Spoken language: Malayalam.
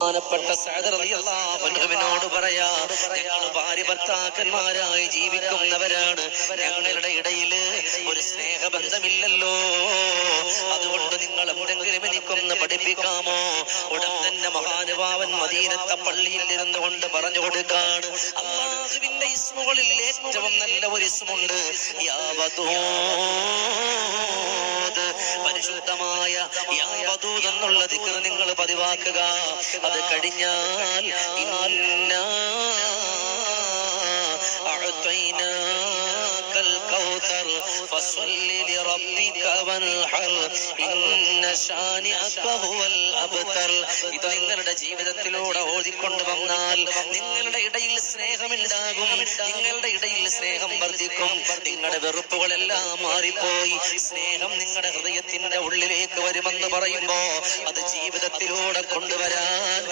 ബഹുമാനപ്പെട്ട സഅദ് റളിയല്ലാഹു അൻഹുവിനോട് പറയാ, ഞങ്ങൾ ഭാര്യ ഭർത്താക്കന്മാരായി ജീവിക്കുന്നവരാണ്, ഞങ്ങളുടെ ഇടയിൽ ഒരു സ്നേഹബന്ധമില്ലല്ലോ, അതുകൊണ്ട് നിങ്ങൾ എന്തെങ്കിലും എനിക്കൊന്ന് പഠിപ്പിക്കാമോ? ഉടൻ തന്നെ മഹാനുഭാവൻ മദീനത്തെ പള്ളിയിൽ ഇരുന്നു കൊണ്ട് പറഞ്ഞു കൊടുക്കാണ്, അല്ലാഹുവിന്റെ ഇസ്മുകളിൽ ഏറ്റവും നല്ല ഒരു ഇസ്മുണ്ട്, യാ വദൂദ്. പരിശുദ്ധമായ യാ വദൂദ് എന്നുള്ള ദിക്ർ നിങ്ങൾ പതിവാക്കുക. അത് കഴിഞ്ഞാൽ ഇന്നാ അഅതൈനാകൽ കൗസർ ഫസ്വല്ലി ലിറബ്ബിക വൻഹർ ഇന്ന ശാനിഅക ഹുവൽ അബ്തർ. ഇത് നിങ്ങളുടെ ജീവിതത്തിലൂടെ ഓതിക്കൊണ്ട് വന്നാൽ നിങ്ങളുടെ ഇടയിൽ സ്നേഹമുണ്ടാകും, നിങ്ങളുടെ ഇടയിൽ സ്നേഹം വർദ്ധിക്കും, നിങ്ങളുടെ വെറുപ്പുകളെല്ലാം മാറിപ്പോയി സ്നേഹം നിങ്ങളുടെ ഹൃദയത്തിന്റെ ഉള്ളിലേക്ക് വരുമെന്ന് പറയുമ്പോ അത് ജീവിതത്തിലൂടെ കൊണ്ടുവരാൻ